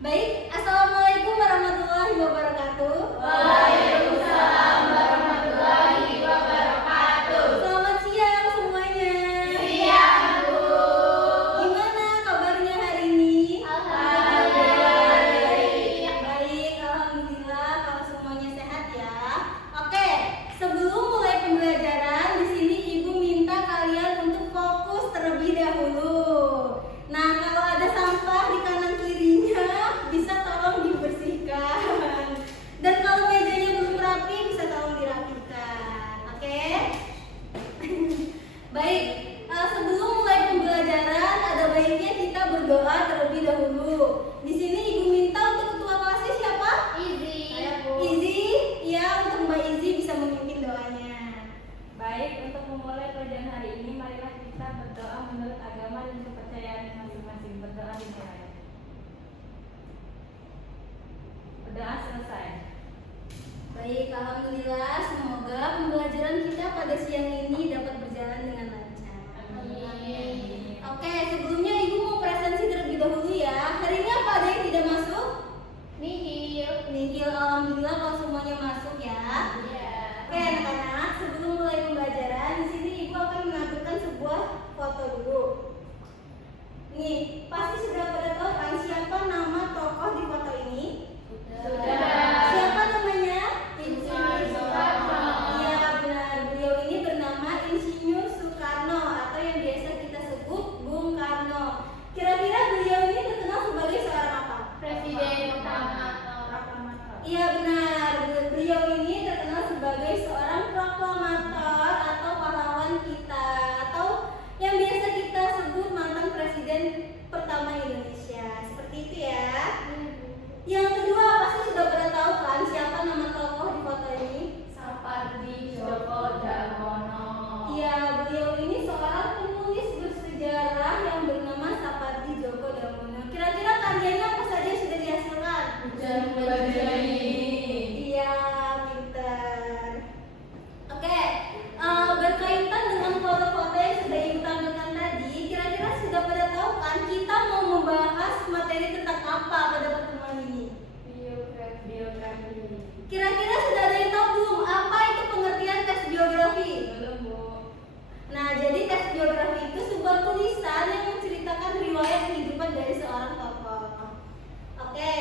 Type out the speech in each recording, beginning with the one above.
Baik, Assalamualaikum warahmatullahi wabarakatuh. Waalaikumsalam warahmatullahi wabarakatuh. Selamat siang semuanya. Siang, Bu. Gimana kabarnya hari ini? Alhamdulillah. Baik, alhamdulillah kalau semuanya sehat ya. Oke, sebelum mulai pembelajaran di sini Ibu minta kalian untuk fokus terlebih dahulu. Nah, kalau ada sampah di kanan kirinya bisa tolong dibersihkan. Dan kalau mejanya belum rapi bisa tolong dirapikan. Oke? Baik, sebelum mulai pembelajaran ada baiknya kita berdoa terlebih dahulu. Di sini Ibu minta untuk ketua kelasnya siapa? Izi. Izi, ya, untuk Mbak Izi bisa memimpin doanya. Baik, untuk memulai pelajaran hari ini, marilah kita berdoa menurut agama dan kepercayaan masing-masing. Berdoa dimulai. Berdoa selesai. Baik, alhamdulillah. Semoga pembelajaran kita pada siang ini dapat berjalan dengan lancar. Amin. Oke, sebelumnya Ibu mau presensi terlebih dahulu ya. Hari ini apa ada yang tidak masuk? Nihil. Nihil, alhamdulillah kalau semuanya masuk ya. Iya. Oke anak-anak, sebelum mulai pembelajaran, di sini Ibu akan menampilkan sebuah foto dulu. Nih, pasti sudah pada tahu kan siapa nama tokoh di foto ini? Sudah. Siapa namanya? Insinyur Soekarno. Iya benar, beliau ini bernama Insinyur Soekarno atau yang biasa kita sebut Bung Karno. Kira-kira beliau ini terkenal sebagai seorang apa? Presiden utama. Iya benar, beliau ini terkenal sebagai seorang proklamator atau pahlawan kita atau yang biasa kita sebut mantan presiden pertama Indonesia. Seperti itu ya. Yang kedua pasti sudah pada tahu kan siapa nama tokoh di foto ini? Sapardi Djoko Damono. Iya, beliau ini seorang penulis bersejarah yang bernama Sapardi Djoko Damono. Kira-kira karyanya apa saja sudah dihasilkan? Hujan Bajai. Iya, pintar. Oke, berkaitan dengan foto-foto yang sudah Ibu tampilkan tadi, kira-kira sudah pada tahu kan kita mau membahas materi tentang apa pada pertemuan ini? Biografi. Kira-kira sudah ada yang tahu belum apa itu pengertian tes biografi? Belum, Bu. Nah, jadi tes biografi itu sebuah tulisan yang menceritakan riwayat kehidupan dari seorang tokoh. Oke.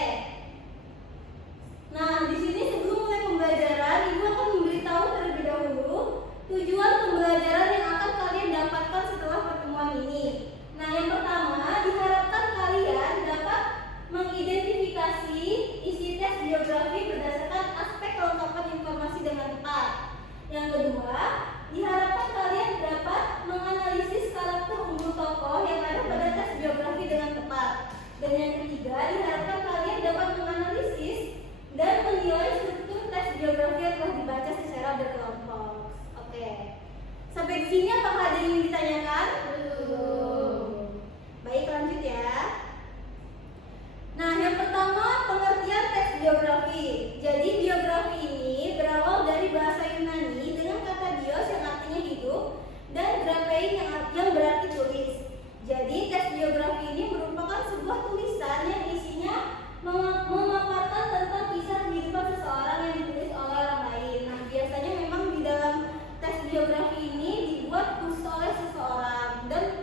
Nah, di sini sebelum mulai pembelajaran, Ibu akan memberitahu terlebih dahulu tujuan pembelajaran yang akan kalian dapatkan setelah pertemuan ini. Nah, yang pertama, diharapkan kalian dapat mengidentifikasi isi tes biografi berdasarkan aspek kelengkapan informasi dengan tepat. Yang kedua, diharapkan kalian dapat menganalisis karakter unggul tokoh yang ada pada tes biografi dengan tepat. Dan yang ketiga, diharapkan kalian dapat menganalisis dan menilai struktur tes biografi yang telah dibaca secara berkelompok. Oke. Sampai di sini apakah ada yang ingin ditanyakan? Belum. Baik, lanjut ya. Nah, yang pertama pengertian tes biografi. Jadi biografi ini berawal dari bahasa Yunani dengan kata bios yang artinya hidup dan graphein yang berarti tulis. Jadi tes biografi ini merupakan sebuah tulisan yang isinya memaparkan tentang kisah kehidupan seseorang yang ditulis oleh orang lain. Nah, biasanya memang di dalam tes biografi ini dibuat khusus oleh seseorang dan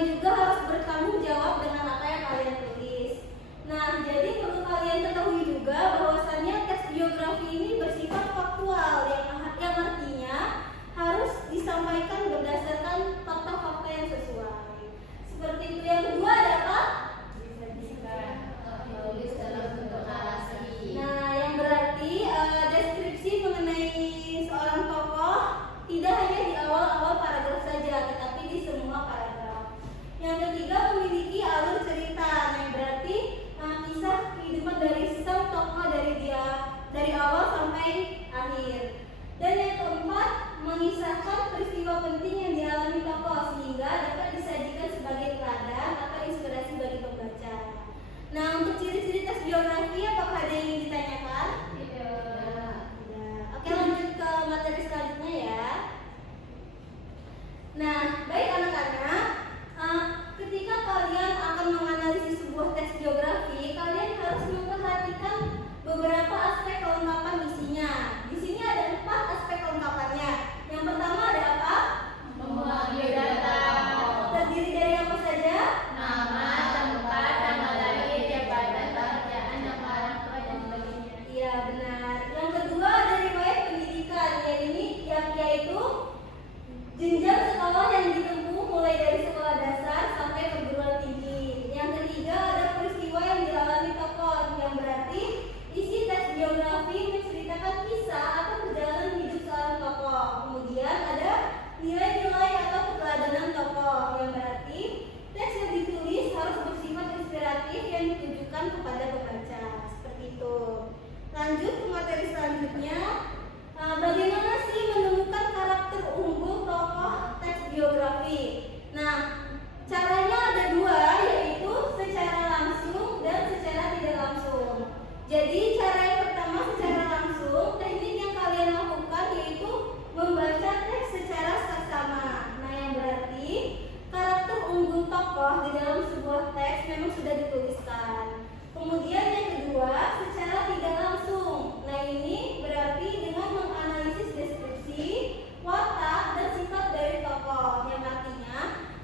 kalian juga harus bertanggung jawab dengan apa yang kalian tulis. Nah, jadi perlu kalian ketahui juga bahwasannya tes biografi ini bersifat faktual, yang artinya harus disampaikan berdasarkan fakta-fakta yang sesuai. Seperti itu. Yang kedua ada apa? Tulis dalam bentuk narasi. Nah, yang berarti deskripsi mengenai seorang tokoh tidak hanya di awal-awal paragraf saja, tetapi di semua paragraf. Yang ketiga, memiliki alur cerita. Nah, yang berarti kisah kehidupan dari sang tokoh dari awal sampai akhir. Dan yang keempat, mengisahkan peristiwa penting yang dialami tokoh sehingga dapat disajikan sebagai teladan atau inspirasi bagi pembaca. Nah, untuk ciri-ciri tes biografi apakah ada yang ingin ditanyakan? Tidak. Oke, lanjut ke materi selanjutnya ya. Nah, baik anak-anak, ketika kalian akan menganalisis sebuah tes biografi, kalian harus memperhatikan beberapa aspek kelengkapan isinya. Di sini ada 4 aspek kelengkapannya. Yang pertama ada apa? Memuat biodata. Terdiri dari apa saja? Nama, tempat, tanggal lahir, jabatan, pekerjaan, nama orang tua dan sebagainya. Iya, benar. Yang kedua ada riwayat pendidikan, yaitu jenjang sekolah yang ditempuh mulai dari sekolah dasar sampai perguruan tinggi. Yang ketiga ada peristiwa yang dialami tokoh, yang berarti isi tes biografi menceritakan kisah atau perjalanan hidup seorang tokoh. Kemudian ada nilai-nilai atau keteladanan tokoh, yang berarti teks yang ditulis harus bersifat inspiratif yang ditujukan kepada pembaca. Seperti itu. Lanjut ke materi selanjutnya. Bagaimana sih menemukan karakter unggul tokoh teks biografi? Nah, caranya ada 2, yaitu secara langsung dan secara tidak langsung. Jadi cara yang pertama secara langsung, teknik yang kalian lakukan yaitu membaca teks secara saksama. Nah, yang berarti karakter unggul tokoh di dalam sebuah teks memang sudah dituliskan. Kemudian yang kedua secara tidak langsung. Nah, ini berarti dengan menganalisis deskripsi, watak, dan sifat dari tokoh, yang artinya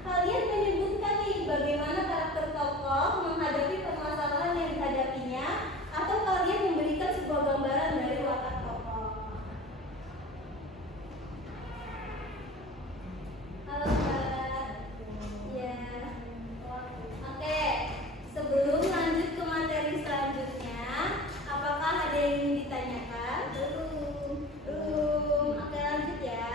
kalian menyebutkan nih bagaimana karakter tokoh menghadapi permasalahan yang dihadapinya, atau kalian memberikan sebuah gambaran dari watak tokoh. Halo Kak. Ya. Oke, sebelum lanjut ke materi selanjutnya, apakah ada yang ingin ditanyakan? Belum. Oke, lanjut ya.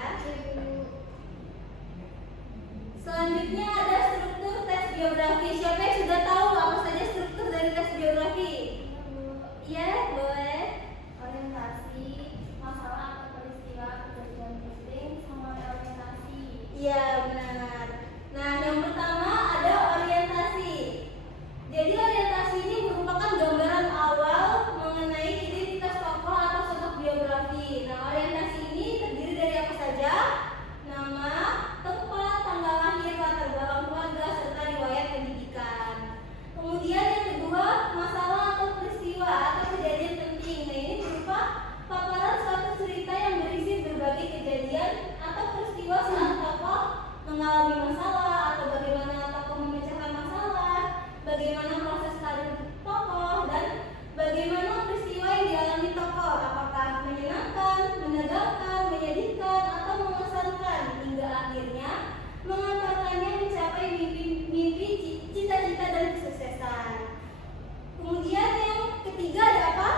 Selanjutnya ada struktur tes biografi. Siapa yang sudah tahu apa saja struktur dari tes biografi? Iya, boleh. Orientasi, masalah atau peristiwa, kejadian penting, sama orientasi. Iya, benar. Nah, yang pertama ada orientasi. Jadi orientasi ini merupakan gambaran awal mengenai identitas tokoh atau sosok biografi. Nah, orientasi ini terdiri dari apa saja? Nama, tempat, tanggal lahir, latar belakang keluarga, serta riwayat pendidikan. Kemudian yang kedua, masalah atau peristiwa atau kejadian penting. Nah, ini berupa paparan suatu cerita yang berisi berbagai kejadian atau peristiwa saat tokoh mengalami masalah, atau bagaimana tokoh memecahkan masalah, bagaimana proses karir tokoh, dan bagaimana peristiwa yang dialami tokoh, apakah menyenangkan, menegangkan, menyedihkan, atau mengesankan, hingga akhirnya mengantarkannya mencapai mimpi, cita-cita, dan kesuksesan. Kemudian yang ketiga ada apa?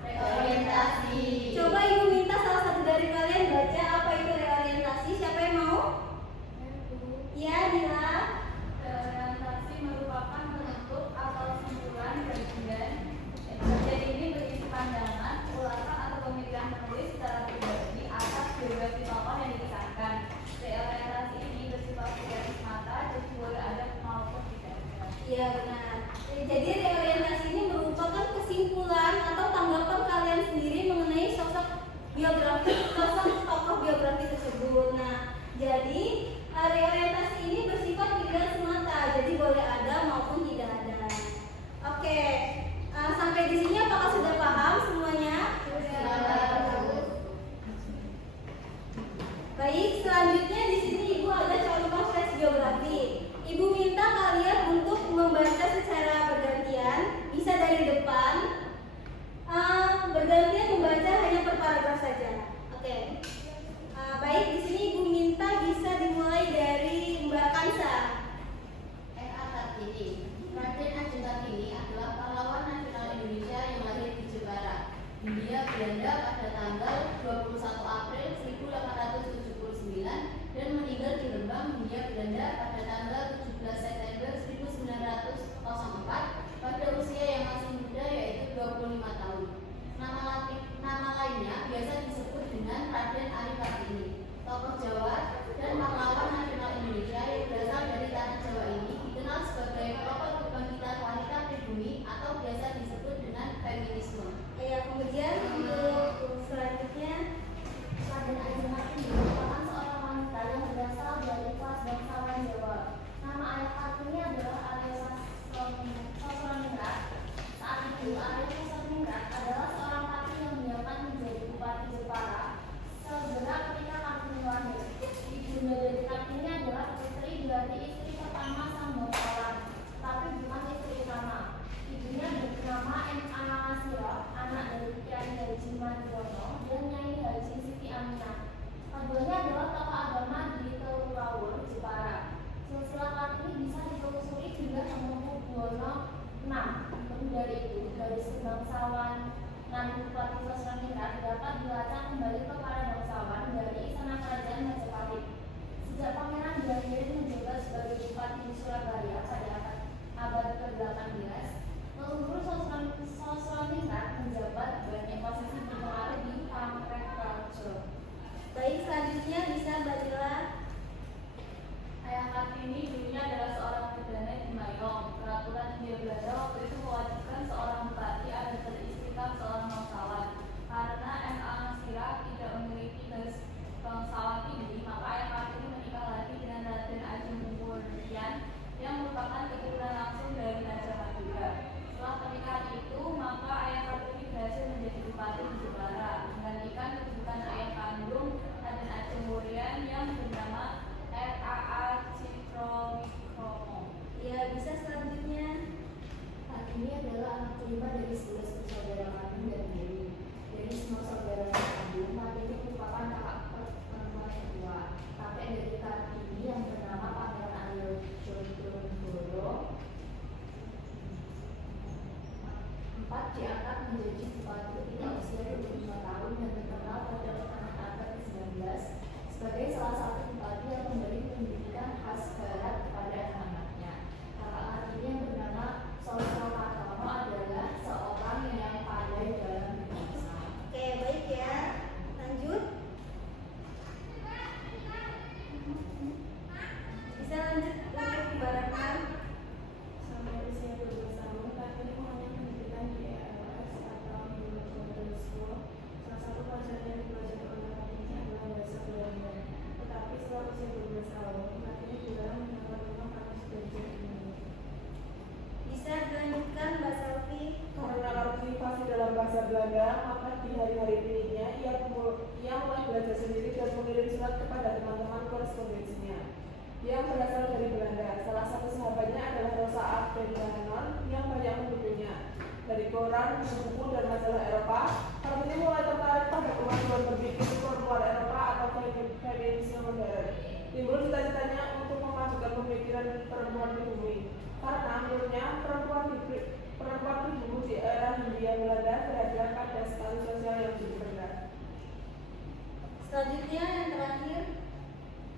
Reorientasi. Coba ibu minta salah satu dari kalian baca apa itu reorientasi. Siapa yang mau? Ya, Dila. Reorientasi merupakan bentuk atau simpulan bagian ini berisi pandangan, ulasan atau pemikiran penulis secara pribadi atas biografi tokoh yang dikisahkan. Reorientasi ini bersifat tidak semata, jadi boleh ada maupun tidak ada. Iya, benar. Jadi reorientasi ini merupakan kesimpulan atau tanggapan kalian sendiri mengenai sosok tokoh biografi tersebut. Nah, jadi reorientasi ini bersifat tidak semata, jadi boleh ada maupun tidak ada. Oke, sampai di sini apakah sudah paham semuanya? Baik, selanjutnya di sini ibu ada contoh tes biografi. Ibu minta dengan Bupati Sosron Ningrat dapat dilacak kembali kepada bangsawan dari istana kerajaan Majapahit. Sejak Pangeran Diakhiri menjabat sebagai Bupati di Surabaya pada abad ke-18, leluhur Sosron Ningrat menjabat banyak posisi berpengaruh di Pangkrekrajo. Baik, selanjutnya bisa Badila. Ayah Kartini dulunya adalah seorang perdana di Mayong. Peraturan Hindia Belanda waktu itu mewajibkan seorang bupati agar beristiqam seorang bangsawan. Karena M.A. Ngasira tidak memiliki garis bangsawan tinggi, maka Ayah Kartini menikah lagi dengan Raden Ajeng Mungkuryaan yang merupakan keturunan langsung dari Raja Madura. Setelah pernikahan itu, maka Ayah Kartini berhasil menjadi bupati di Jepara, menggantikan kedudukan ayah kandung Raden Ajeng Mungkuryaan yang bernama R.A.A. Citrowikromo. Ya, bisa selanjutnya. Kartini adalah anak kelima dari 11 bersaudara kandung dan Dewi. Dari semua saudara kandung, Kartini merupakan kakak perempuan kedua. Kakek dari Kartini yang bernama Pangeran Aryo Jodonegoro IV diangkat menjadi bupati ketika usia 25 tahun dan terkenal pada pertengahan abad ke-19 sebagai salah satu bupati yang memberi pendidikan khas barat kepada anak-anaknya. Kakak Kartini yang bernama Sosro Kartono adalah seorang yang pandai dalam berbahasa. Oke, baik ya. Lanjut. Bisa lanjut untuk pembarakan. Sampai usia 12 tahun, Kartini mengenyam pendidikan di ELS atau University School. Salah satu pelajaran yang dipelajari oleh Kartini adalah bahasa Belanda. Tetapi setelah usia 12 tahun, Kartini dilarang meninggalkan rumah karena sudah jadi. Bisa dilanjutkan Mbak Selvi. Karena Kartini fasih dalam bahasa Belanda, maka di hari-hari miliknya ia mulai belajar sendiri dan mengirim surat kepada teman-teman korespondensinya yang berasal dari Belanda. Salah satu sahabatnya adalah Rosa Ab dari Lebanon yang banyak membukunya. Dari koran, buku, dan majalah Eropa, Kartini mulai tertarik pada kemampuan berpikir perempuan Eropa atau feminisme modern. Timbul cita-citanya untuk memajukan pemikiran perempuan di bumi. Karena menurutnya perempuan pribumi di era Hindia Belanda berada pada status sosial yang lebih rendah. Selanjutnya yang terakhir.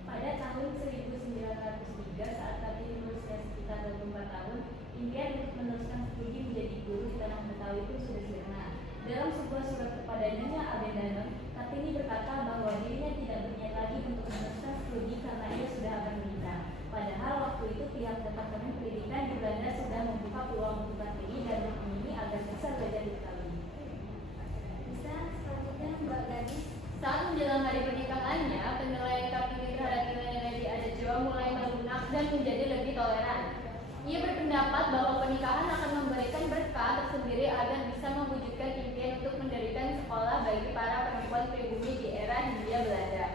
Pada tahun 1903 saat Kartini berusia sekitar 24 tahun, impian untuk meneruskan studi menjadi guru di tanah Betawi pun sudah sirna. Dalam sebuah surat kepada Nyonya Abendanon, Kartini berkata bahwa dirinya tidak berniat lagi untuk meneruskan studi karena ia sudah akan menikah. Padahal waktu itu pihak Departemen Pendidikan di Belanda sudah membuka peluang untuk Kartini dan menginginkan agar bisa belajar di Betawi. Bisa selanjutnya Mbak Gadis. Saat menjelang hari pernikahannya, penilaian Kartini terhadap nilai-nilai di adat Jawa mulai melunak dan menjadi lebih toleran. Ia berpendapat bahwa pernikahan akan memberikan berkah tersendiri agar bisa mewujudkan impian untuk mendirikan sekolah bagi para perempuan pribumi di era Hindia Belanda.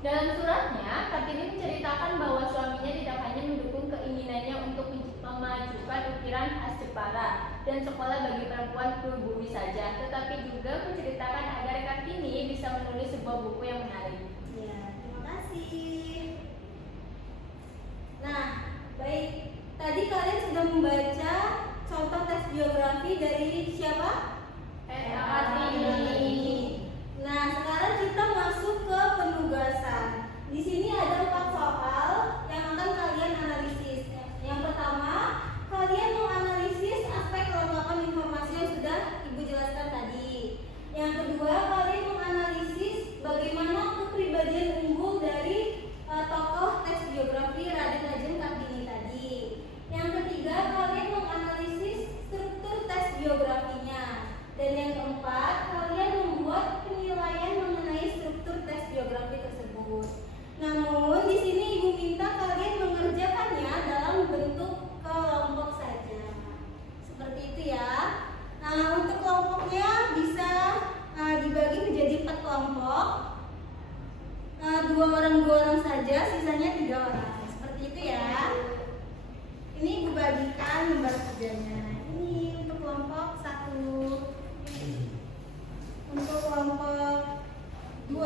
Dalam suratnya, Kartini menceritakan bahwa suaminya tidak hanya mendukung keinginannya untuk memajukan ukiran khas Jepara dan sekolah bagi perempuan pribumi saja, tetapi juga menceritakan agar Kartini bisa menulis sebuah buku yang menarik. Ya, terima kasih. Nah, baik. Tadi kalian sudah membaca contoh tes biografi dari siapa? Kartini. Nah, sekarang kita masuk ke penugasan. Di sini ada 4 soal yang akan kalian analisis. Yang pertama, kalian menganalisis aspek kelengkapan informasi yang sudah Ibu jelaskan tadi. Yang kedua, kalian menganalisis bagaimana kepribadian unggul dari tokoh tes biografi Raden Ajeng Kartini tadi. Yang ketiga, kalian menganalisis struktur tes biografinya. Dan yang keempat, kalian membuat penilaian mengenai struktur tes biografi tersebut. Namun, di sini Ibu minta kalian mengerjakannya dalam bentuk kelompok saja. Seperti itu ya. Nah, untuk kelompoknya bisa dibagi menjadi 4 kelompok. 2 orang saja, sisanya 3 orang. Seperti itu ya. Ini Ibu bagikan lembar kerjanya. Ini untuk kelompok 1. Untuk kelompok 2.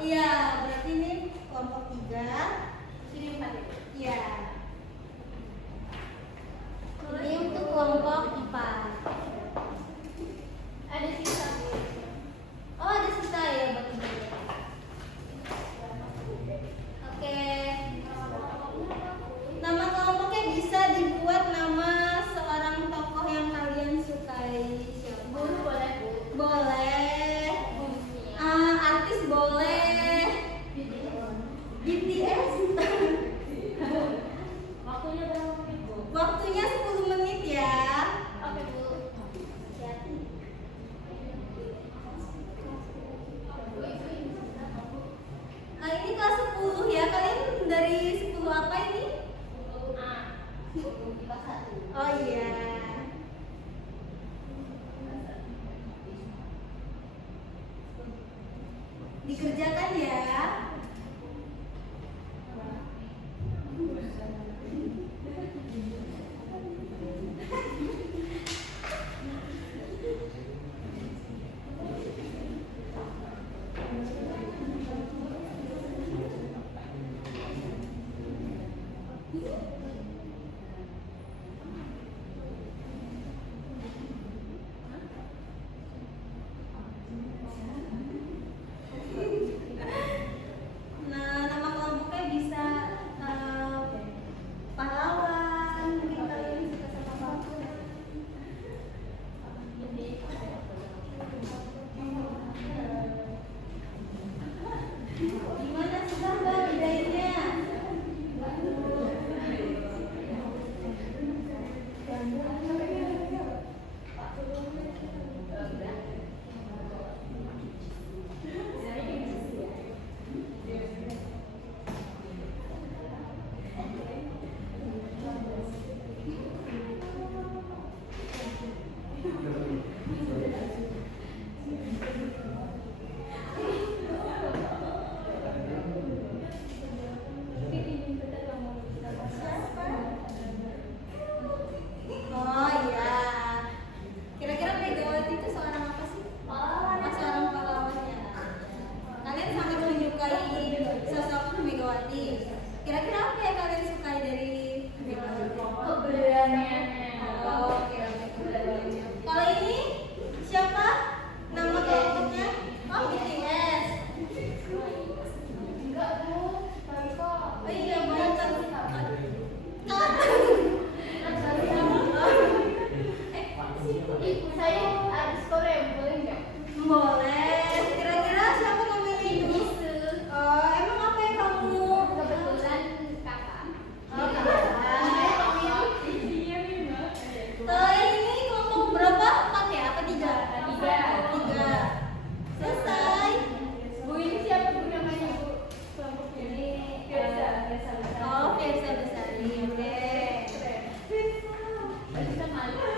Iya, berarti ini kelompok 3. Ini 4 ya? Iya. Ini untuk kelompok 4. IPA 1. Oh iya. Dikerjakan ya. Nah, nama kelompoknya bisa pahlawan, mungkin kalian suka sama pahlawan. Gimana susah Mbak bedainnya? Oh iya. Kira-kira Megawati itu seorang apa sih? Pahlawan. Seorang pahlawannya. Kalian sangat menyukai sosok Megawati. Kira-kira apa yang kalian sukai dari Megawati? Keberaniannya. Oh, oke oke, keberaniannya. Kalau ini siapa? Nama kelompoknya? Oh, BTS. Enggak, Bu. Baik kok. Oh iya, banyak kan. Saya ada skor ya, boleh nggak? Boleh. Kira-kira siapa namanya itu? Oh, emang apa yang kamu? Kebetulan kakak. Oh, ini kelompok berapa? 4 ya? Apa 3? 3. Selesai. Bu, ini siapa Bu namanya Bu? Kelompok ini. Biasa. Oh, Firsa Besari. Oke. Bisa malu.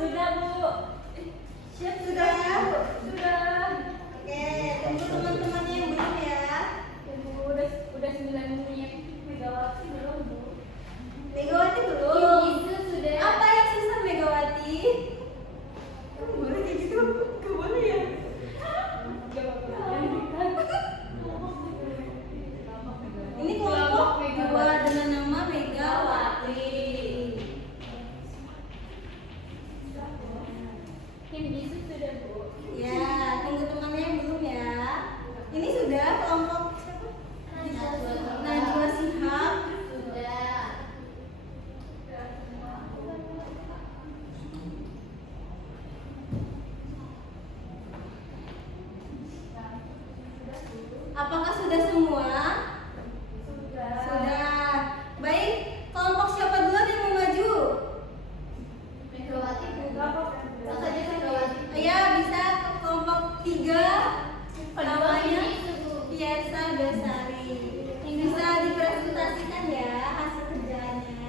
Sudah Bu. Siap sudah? Sudah. Oke, tunggu teman-temannya yang belum ya. Bu, udah 9 menit. Megawati belum Bu? Megawati belum. Itu sudah. Apa yang susah Megawati? Kamu boleh kayak gitu? Gak boleh ya? Ini kelompok dua dengan nama Megawati. Kim Jisoo sudah Bu. Ya, tunggu temannya yang belum ya. Ini sudah kelompok siapa? Najwa Shihab. Sudah. Apakah sudah semua? Sudah. Baik, kelompok siapa duluan yang mau maju? Megawati, Bu. Makanya Megawati. Ya, bisa ke kelompok 3. Namanya Fiersa Besari. Bisa dipresentasikan ya hasil kerjaannya.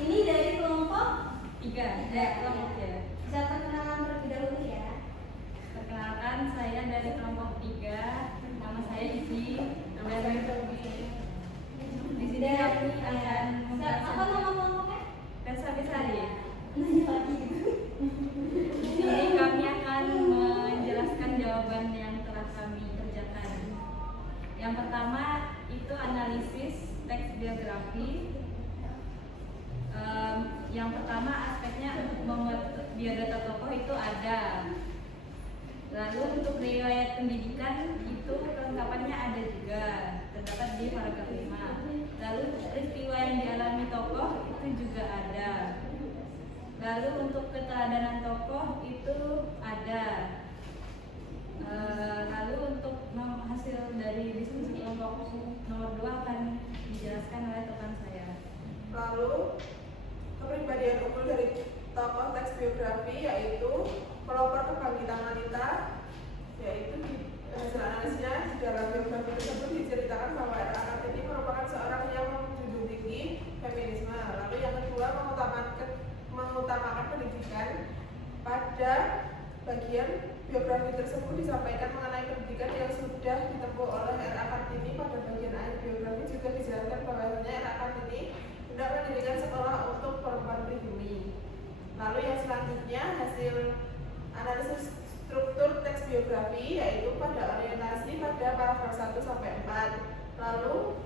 Ini dari kelompok 3. Kelompok ya. bisa perkenalan terlebih dahulu ya. Perkenalkan, saya dari kelompok 3. Nama saya Izi. Di sini kami akan Apa nama kelompoknya? Firsa Besari. Nanya lagi gitu. Di sini kami akan menjelaskan jawaban yang telah kami kerjakan. Yang pertama itu analisis teks biografi. Yang pertama aspeknya membuat biodata tokoh itu ada. Lalu untuk riwayat pendidikan itu kelengkapannya ada juga, terdapat di paragraf 5. Lalu peristiwa yang dialami tokoh itu juga ada. Lalu untuk keteladanan tokoh itu ada. Lalu untuk hasil dari diskusi kelompok nomor 2 akan dijelaskan oleh teman saya. Lalu kepribadian unggul dari tokoh teks biografi, yaitu pelopor kebangkitan wanita, yaitu di hasil analisisnya di dalam biografi tersebut diceritakan bahwa R.A. Kartini merupakan seorang yang menjunjung tinggi feminisme. Lalu yang kedua, mengutamakan pendidikan. Pada bagian biografi tersebut disampaikan mengenai pendidikan yang sudah ditempuh oleh R.A. Kartini. Pada bagian akhir biografi juga dijelaskan bahwasanya R.A. Kartini hendak mendirikan sekolah untuk perempuan pribumi. Lalu yang selanjutnya hasil analisis struktur teks biografi, yaitu pada orientasi pada paragraf 1 sampai 4. Lalu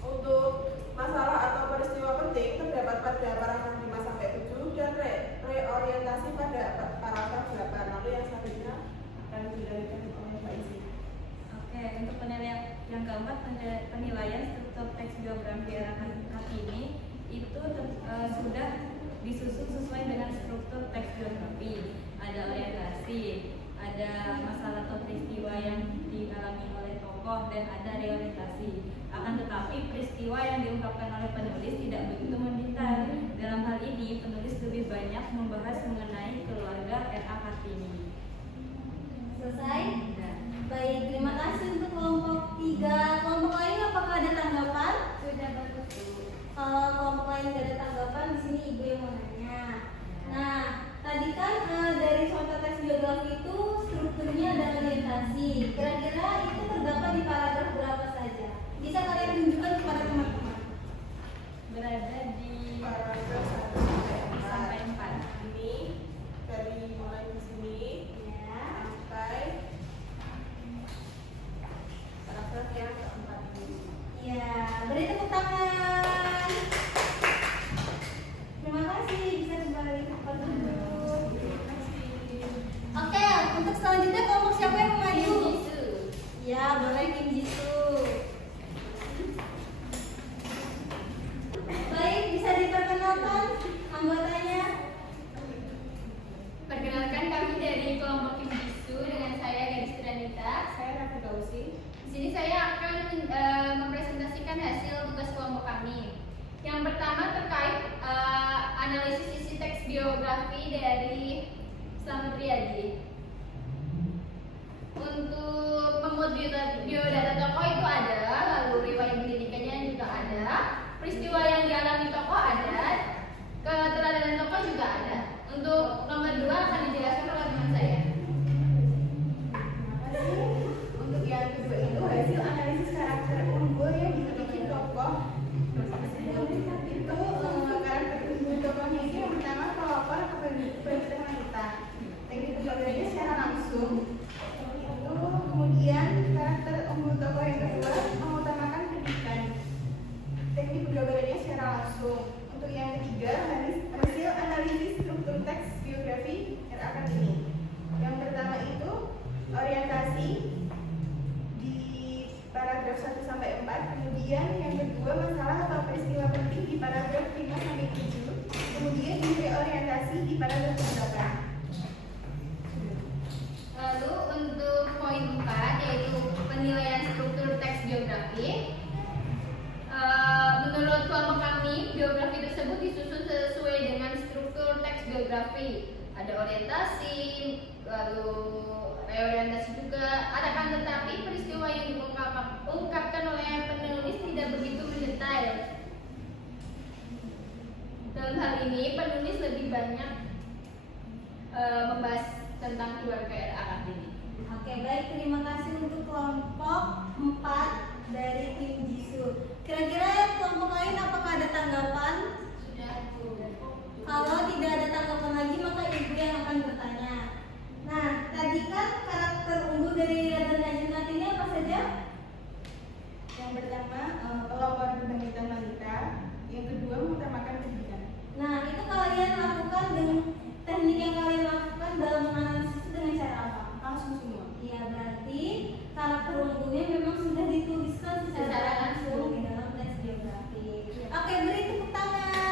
untuk masalah atau peristiwa penting terdapat pada paragraf 5 sampai 7 dan reorientasi pada paragraf 8. Lalu yang selanjutnya akan dilanjutkan oleh Mbak Isi. Oke, untuk penilaian yang keempat, penilaian struktur teks biografi R.A. Kartini itu sudah disusun sesuai dengan struktur teks biografi. Ada orientasi, ada masalah atau peristiwa yang dialami oleh tokoh, dan ada reorientasi. Akan tetapi peristiwa yang diungkapkan oleh penulis tidak begitu mendetail. Dalam hal ini penulis lebih banyak membahas mengenai keluarga R.A. Kartini. Selesai? Nah, Baik, terima kasih untuk kelompok 3. Kelompok lain apakah ada tanggapan? sudah bagus Bu. Kalau kelompok lain tidak ada tanggapan, di sini ibu yang mau nanya. Nah, tadi kan dari contoh teks biografi itu strukturnya ada orientasi. Kira-kira itu terdapat di paragraf berapa saja? Bisa kalian tunjukkan kepada teman-teman? Berada di Paragraf 1 sampai 4. Ini dari mulai di sini Ya. sampai paragraf yang keempat ini. Ya, beri tepuk tangan. Terima kasih, bisa kembali ke tempat duduk. Oke, untuk selanjutnya kelompok siapa yang mau maju? Ya, boleh Kim Jisoo. Baik, bisa diperkenalkan anggotanya. Perkenalkan, kami dari kelompok Kim Jisoo dengan saya Gadis Tranita. Saya Raffi Gausi. Di sini saya akan mempresentasikan hasil tugas kelompok kami. Yang pertama terkait analisis isi teks biografi dari Slamet Riyadi. Untuk memuat biodata tokoh itu ada, lalu riwayat pendidikannya juga ada, peristiwa yang dialami tokoh ada, keteladanan tokoh juga ada. Untuk nomor 2 akan dijelaskan oleh teman saya. Untuk yang kedua itu hasil analisis karakter unggul yang dimiliki tokoh. Itu karakter unggul tokohnya itu yang pertama pelopor kebangkitan wanita. Teknik biografinya secara langsung. Itu kemudian karakter unggul tokoh yang kedua mengutamakan pendidikan. Teknik biografinya secara langsung. Untuk yang ketiga hasil analisis struktur teks biografi R.A. Kartini. Yang pertama itu orientasi di paragraf 1 sampai 4, kemudian yang kedua masalah atau peristiwa penting di paragraf 5 sampai 7, kemudian di reorientasi di paragraf 8. Lalu untuk poin 4 yaitu penilaian struktur teks biografi. Menurut kelompok kami, biografi tersebut disusun sesuai dengan struktur teks biografi. Ada orientasi, lalu reorientasi juga. Akan tetapi peristiwa yang diungkapkan oleh penulis tidak begitu mendetail. Dalam hal ini penulis lebih banyak membahas tentang keluarga R.A. Kartini. Oke, baik, terima kasih untuk kelompok 4 dari Kim Jisoo. Kira-kira kelompok lain apakah ada tanggapan? Kalau tidak ada tanggapan lagi, maka ibu yang akan bertanya. Nah, tadi kan karakter unggul dari Raden Ajeng Kartini apa saja? Yang pertama pelopor kebangkitan wanita, yang kedua mengutamakan pendidikan. Nah, itu kalian lakukan dengan teknik yang kalian lakukan dalam menganalisis itu dengan cara apa? Langsung semua. Iya, berarti karakter unggulnya memang sudah dituliskan secara langsung di dalam teks biografi. Oke, beri tepuk tangan.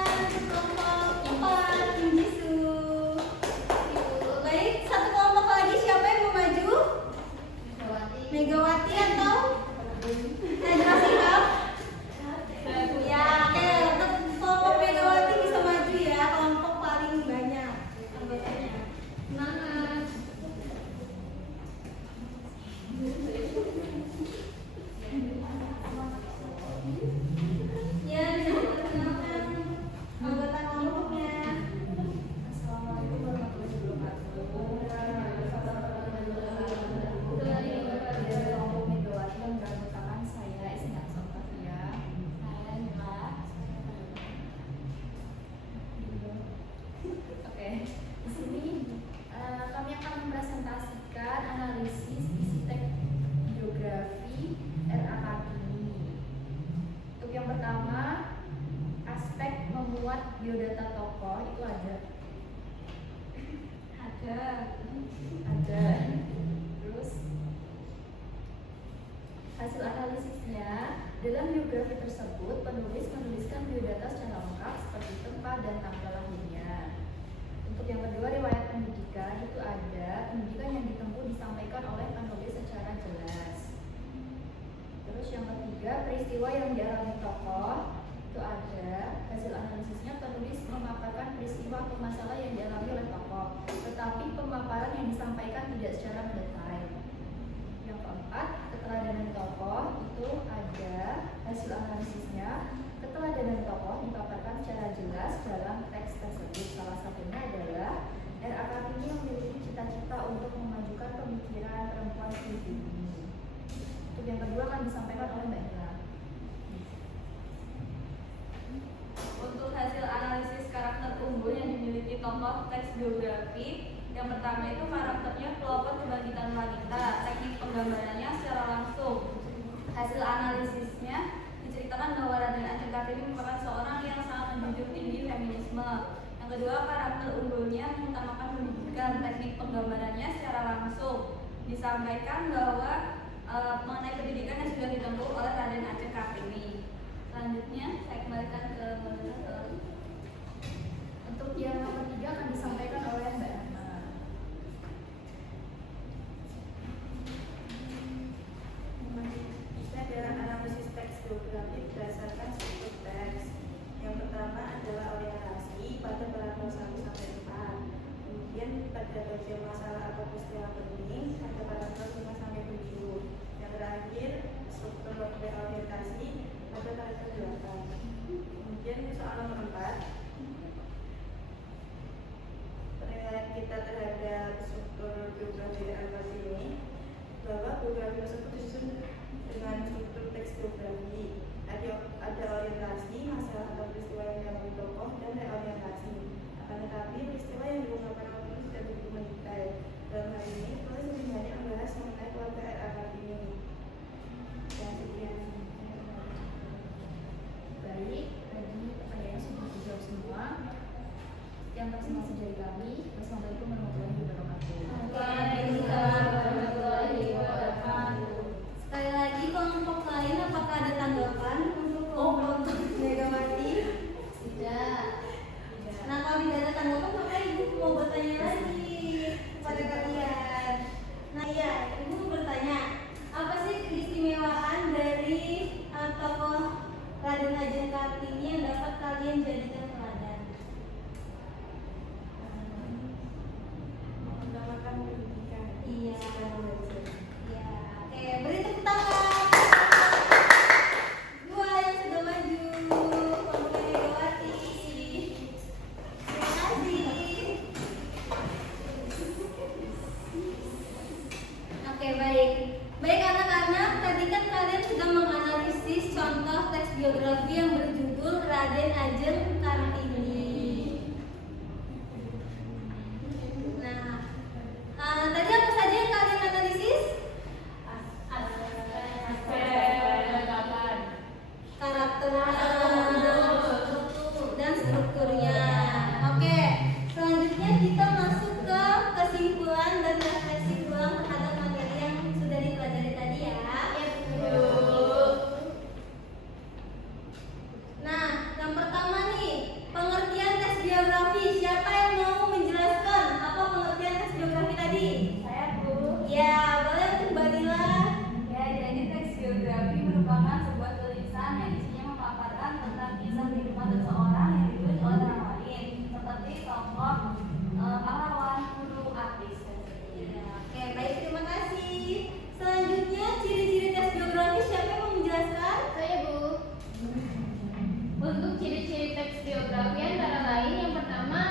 muat biodata tokoh itu ada. Terus hasil analisisnya, dalam biografi tersebut penulis menuliskan biodata secara lengkap seperti tempat dan tanggal lahirnya. Untuk yang kedua, riwayat pendidikan itu ada. Pendidikan yang ditempuh disampaikan oleh penulis secara jelas. Terus yang ketiga, peristiwa yang dialami tokoh itu ada. Hasil analisisnya, penulis memaparkan peristiwa atau masalah yang dialami oleh tokoh, tetapi pemaparan yang disampaikan tidak secara mendetail. Yang keempat, keteladanan tokoh itu ada. Hasil analisisnya, keteladanan tokoh dipaparkan secara jelas dalam teks tersebut. Salah satunya adalah R.A. Kartini memiliki cita-cita untuk memajukan pemikiran perempuan pribumi. Untuk yang kedua akan disampaikan oleh Mbak Ira. Untuk hasil analisis karakter unggul yang dimiliki tokoh teks biografi, yang pertama itu karakternya pelopor kebangkitan wanita, teknik penggambarannya secara langsung. Hasil analisisnya diceritakan bahwa Raden Ajeng Kartini merupakan seorang yang sangat menjunjung tinggi feminisme. Yang kedua, karakter unggulnya mengutamakan pendidikan, teknik penggambarannya secara langsung. Disampaikan bahwa mengenai pendidikan yang sudah ditempuh oleh Raden Ajeng Kartini. Selanjutnya saya kembalikan ke Untuk yang nomor 3 akan disampaikan oleh Mbak Emma. Kita adalah analisis teks biografi berdasarkan struktur teks. Yang pertama adalah orientasi pada paragraf 1 sampai 4. Kemudian pada bagian masalah atau peristiwa penting pada paragraf 5 sampai 7. Yang terakhir struktur orientasi pada paragraf 8. Kemudian soal nomor 4, penilaian kita terhadap struktur biografi ini, bahwa biografi tersebut disusun dengan struktur teks biografi. Ada orientasi, masalah atau peristiwa yang dialami tokoh, dan reorientasi. Akan tetapi peristiwa yang diungkapkan oleh penulis tidak begitu mendetail. Dalam hal ini, penulis lebih banyak membahas mengenai keluarga R.A. Kartini. Dan sekian. Baik, tadi pertanyaannya sudah dijawab semua. Sekian presentasi dari kami. Wassalamualaikum warahmatullahi wabarakatuh. Waalaikumsalam warahmatullahi wabarakatuh. Sekali lagi, kelompok lain apakah ada tanggapan untuk kelompok Megawati? Tidak. Nah, kalau tidak ada tanggapan, maka Ibu mau bertanya lagi kepada kalian. Nah, iya, Ibu mau bertanya, apa sih keistimewaan dari tokoh Raden Ajeng Kartini yang dapat kalian jadikan teladan? Mengutamakan pendidikan. Iya. Supaya belajar. Iya. Oke, beri tepuk tangan. Dua yang sudah maju, kelompok Megawati. Terima kasih. Oke, baik. Baik anak-anak, tadi kan kalian sudah menganalisis contoh teks biografi yang berjudul Raden Ajeng Kartini. Nah, tadi apa saja yang kalian analisis? Karakternya dan strukturnya. Oke, selanjutnya kita masuk ke kesimpulan dan refleksi ulang terhadap materi yang sudah dipelajari tadi ya. Nah, yang pertama nih, pengertian teks biografi. Siapa yang mau menjelaskan apa pengertian teks biografi tadi? saya Bu. Ya, boleh untuk Mbak Dila. Ya, jadi teks biografi merupakan sebuah tulisan yang isinya memaparkan tentang kisah kehidupan seseorang yang ditulis oleh orang lain, seperti tokoh, pahlawan, guru, artis. Ya, oke, baik, terima kasih. Selanjutnya, ciri-ciri teks biografi. Siapa yang mau menjelaskan? Saya Bu. Untuk ciri-ciri teks biografi antara lain yang pertama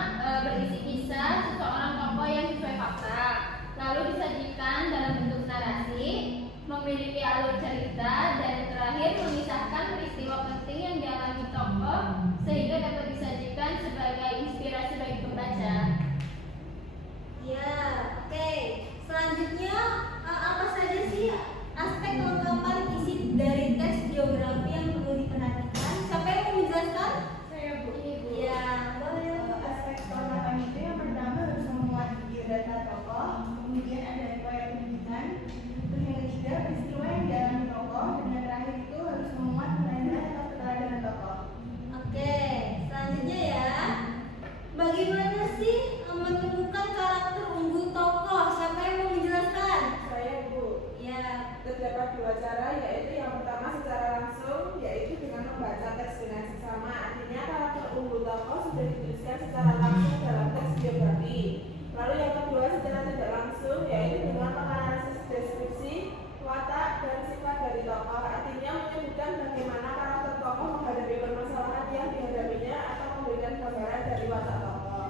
dituliskan secara langsung dalam teks biografi. Lalu yang kedua secara tidak langsung, yaitu dengan menganalisis deskripsi, watak, dan sifat dari tokoh. Artinya menyebutkan bagaimana karakter tokoh menghadapi permasalahan yang dihadapinya atau memberikan gambaran dari watak tokoh.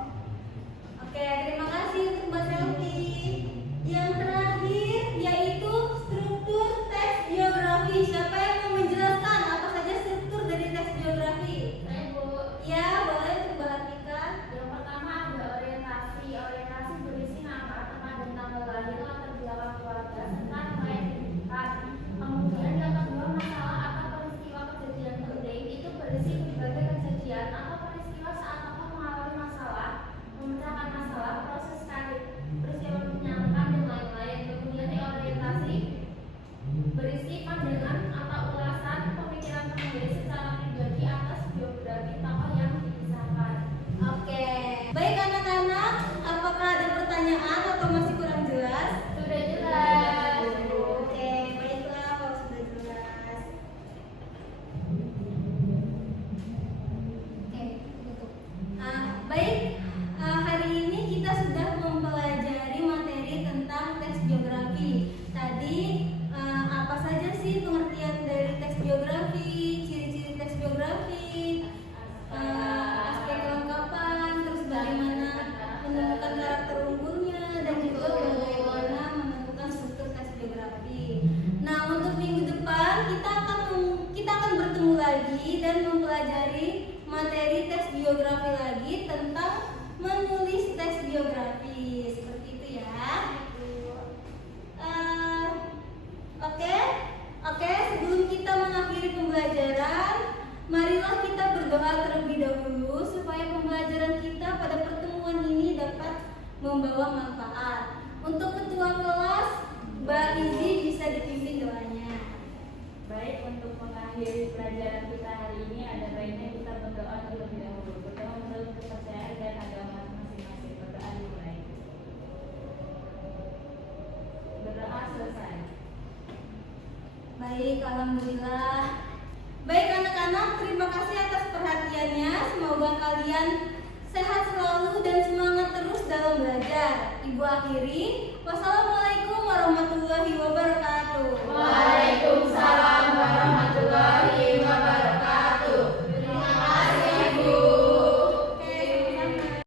Oke, terima kasih untuk Mbak Selvi. Yang terakhir yaitu struktur teks biografi. Siapa yang mau menjelaskan apa saja struktur dari teks biografi? Saya Bu. Ya, boleh untuk Mbak Latika. Yang pertama ada orientasi. Orientasi berisi nama, tempat dan tanggal lahir, latar belakang keluarga, serta nilai identitas. Kemudian yang kedua masalah atau peristiwa kejadian penting itu berisi berbagai kejadian atau peristiwa saat tokoh mengalami masalah, memecahkan masalah, proses karir, peristiwa menyenangkan dan lain-lain. Kemudian yang orientasi berisi pandangan atau ulasan pemikiran penulis secara pribadi atas biografi tokoh yang dikisahkan. Oke, baik anak-anak, apakah ada pertanyaan atau masih kurang jelas? Sudah jelas. Oke, baiklah kalau sudah jelas. Oke, tutup. Baik, hari ini kita sudah mempelajari materi tentang teks biografi. Tadi apa saja sih pengertian dari teks biografi, ciri-ciri teks biografi, aspek kelengkapan, terus bagaimana menemukan karakter unggulnya, dan juga bagaimana menentukan struktur teks biografi. Nah, untuk minggu depan kita akan bertemu lagi dan mempelajari materi teks biografi lagi tentang menulis teks biografi. Seperti itu ya. Oke, sebelum kita mengakhiri pembelajaran, marilah kita berdoa terlebih dahulu supaya pembelajaran kita pada pertemuan ini dapat membawa manfaat. Untuk ketua kelas, Mbak Izzy bisa dipimpin doanya. Baik, untuk mengakhiri pelajaran kita hari ini ada baiknya kita berdoa terlebih dahulu. Berdoa menurut kepercayaan dan agama masing-masing. Berdoa dimulai. Berdoa selesai. Baik, alhamdulillah. Baik anak-anak, terima kasih atas perhatiannya. Semoga kalian sehat selalu dan semangat terus dalam belajar. Ibu akhiri, wassalamualaikum warahmatullahi wabarakatuh.